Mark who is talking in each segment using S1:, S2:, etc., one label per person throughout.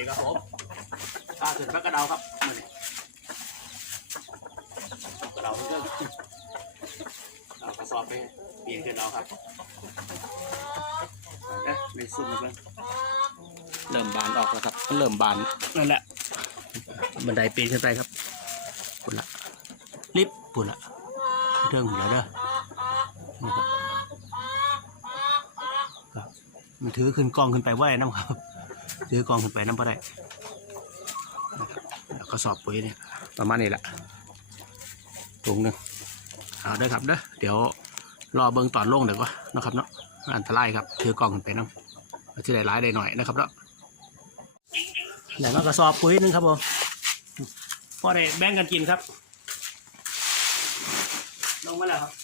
S1: ครับผมส่วนพระกระเดาครับนี่กระเดาเรื่องเอากระสอบไปเปลี่ยนกันเราครับในซุ่มเรื่องเริ่มบานออกแล้วครับเริ่มบานนั่นแหละบันไดปีนขึ้นไปครับปุ่นละลิฟต์ปุ่นละเรื่องเดี๋ยวเด้อมันถือขึ้นกองขึ้นไปว่าไอ้น้ำครับถือกองขึ้นไปน้ำปลาได้ก็สอบปุ๋ยเนี่ยประมาณนี้แหละถุงหนึ่งเอาเด้อครับเด้อเดี๋ยวรอเบิ้งตอนลงเดี๋ยวก็นะครับเนาะอันตรายครับถือกองขึ้นไปน้ำที่ได้ร้ายได้หน่อยนะครับเนาะเดี๋ยวเราก็สอบปุ๋ยนึงครับผมพอได้แบ่งกันกินครับลงมาแล้วครับ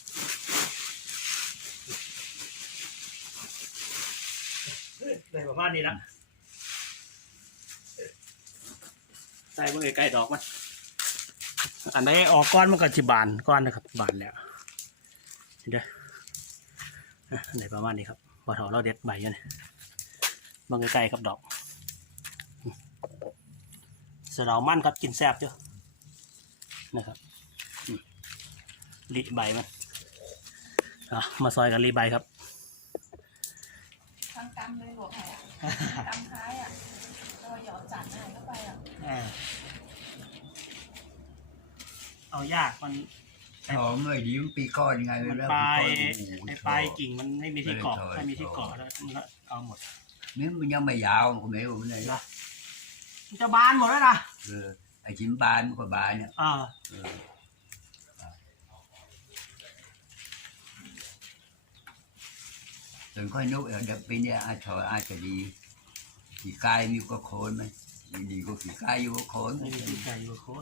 S1: ได้ประมาณนี้ละใส่เมื่อไก่ดอกมันอันไหนออกก้อนมันก็ที่บานก้อนนะครับบานแล้วเห็นไหมไหนประมาณนี้ครับพอถอเราเด็ดใบกันบางไก่ครับดอกเสือดาวมันครับกินแซ่บเจ้านะครับรีใบมันมาซอยกันรีใบครับ
S2: ทั้งกำเลยหลวงไงกำท้ายเราหยอดจัดหายเข้าไป
S1: เอายากมัน
S3: หอมเลยดีมันปีก้อนยังไง
S1: มันปลายกิ่งมันไม่มีที่เกาะถ้ามีที่เกาะแล้วมันก็เอาหมด
S3: นี่มันยังไม่ยาวคุณแม่ผมเลย
S1: นะมันจะบานหมดแล้วนะ
S3: ไอ้ชิ้นบานมันก็บานเนี่ยจนค่อยนุ๊กเดี๋ยวปีนี้อาจจะดีขี่กายมีก็โคนไหมดีก็ขี่กายอยู่ก็โคน
S1: ขี่กายอยู่ก็โคน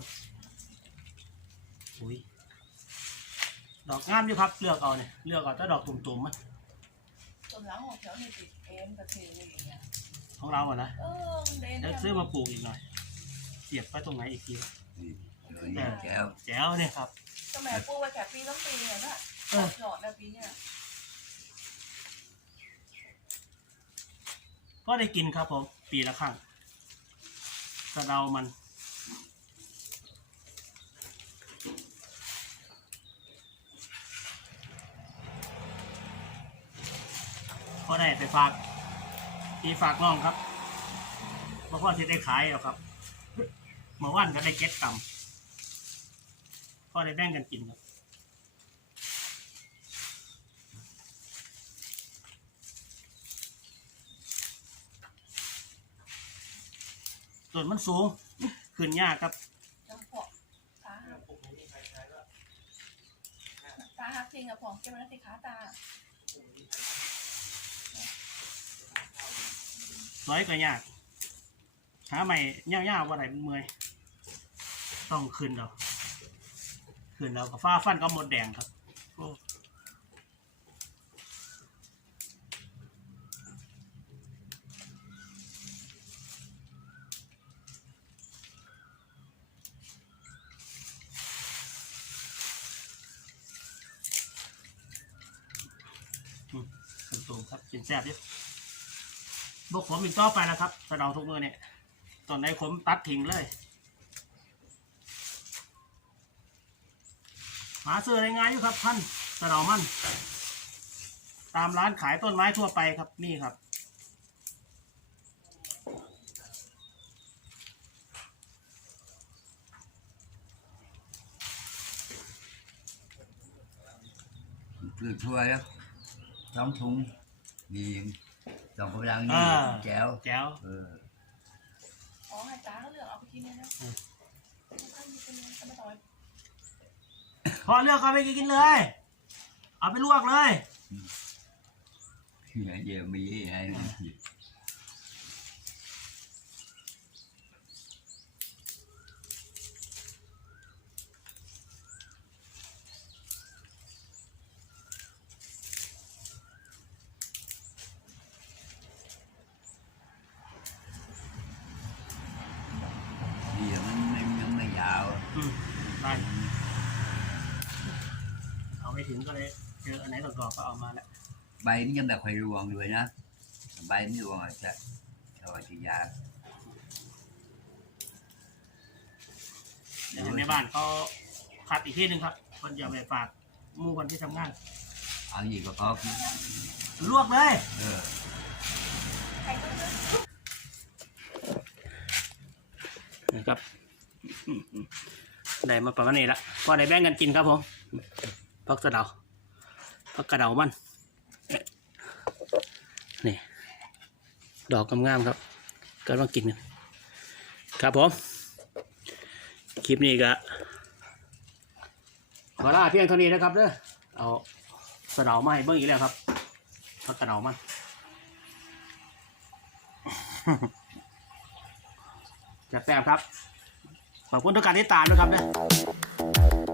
S1: อุ้ยดอกงามอยู่ครับเลือกเอาเนี่ยเลือกเอาถ้าดอกตุ่มๆมั้ย
S2: ต้นหลังของแถวนี่ติดเอ็มกับเทอย่างเงี้ย
S1: ของเราอ่ะนะแล้วซื้อมาปลูกอีกหน่อยเสียบไปตรงไหนอีกที
S3: แจ๋ว
S1: เนี่ยครับ
S2: สมัยปลูกไว้แค่ปีต้องปีเนี่ยนะหยอดแบบปีเนี่ย
S1: ก็ได้กินครับผมปีละครั้งกระเดามันก็ได้ไปฝากน้องครับเพราะว่าที่ได้ขายหรอกครับเมื่อวันก็ได้7 กรัมก็ได้แบ่งกันกินครับส่วนมันสูงขึ้นยากครับ
S2: ตาหักจริงกับผมเก็บไว้ในขาตา
S1: ร้อยก็ยากหาใหม่ยากว่าไหนมันเมื่อยต้องขึ้นเรากับฟ้าฟันก็หมดแดงครับสูงครับกินแซ่บดิบกขมอีกต่อไปนะครับสะเดาทุกมือเนี่ยตอนไหนขมตัดทิ้งเลยหาซื้อง่ายอยู่ครับท่านสะเดามันตามร้านขายต้นไม้ทั่วไปครับนี่ครับ
S3: คือช่วยแล้ว2 ถุงดีดอกกำลังนี่แจ๋ว
S2: ให้ตาเขาเลือกเอาไปกินเลยนะ
S1: พอเลือกเอาไปกินเลยเอาไปลวกเลย
S3: เดี๋ยวมีอะไรยังไม่ยาว
S1: ไปเอาไปถึงก็เลยเจออันไหนกรอบก็เอามาแล้ว
S3: ใบมันยังแบบค่อยรวงอยู่นะใบไม่รวงอาจจะยาก
S1: เดี๋ยวให้แม่บ้านเขาคัดอีกที่หนึ่งครับคนจะไปฝากหมู่คนที่ทำงาน
S3: เอาอย่างนี้ก็พอ
S1: ลวกเลย นะครับได้มาประมาณนี้ละพอได้แบ่งกันกินครับผมพักกระเดาพักกระเดามันนี่ดอกงามๆครับก็ต้องกินกันครับผมคลิปนี้ก็ขอลาเพียงเท่านี้นะครับเด้อเอากระเดามาให้เบิ่งอีกแล้วครับพักกระเดามันจะแซ่บครับขอบคุณทุกการติดตามนะครับเนี่ย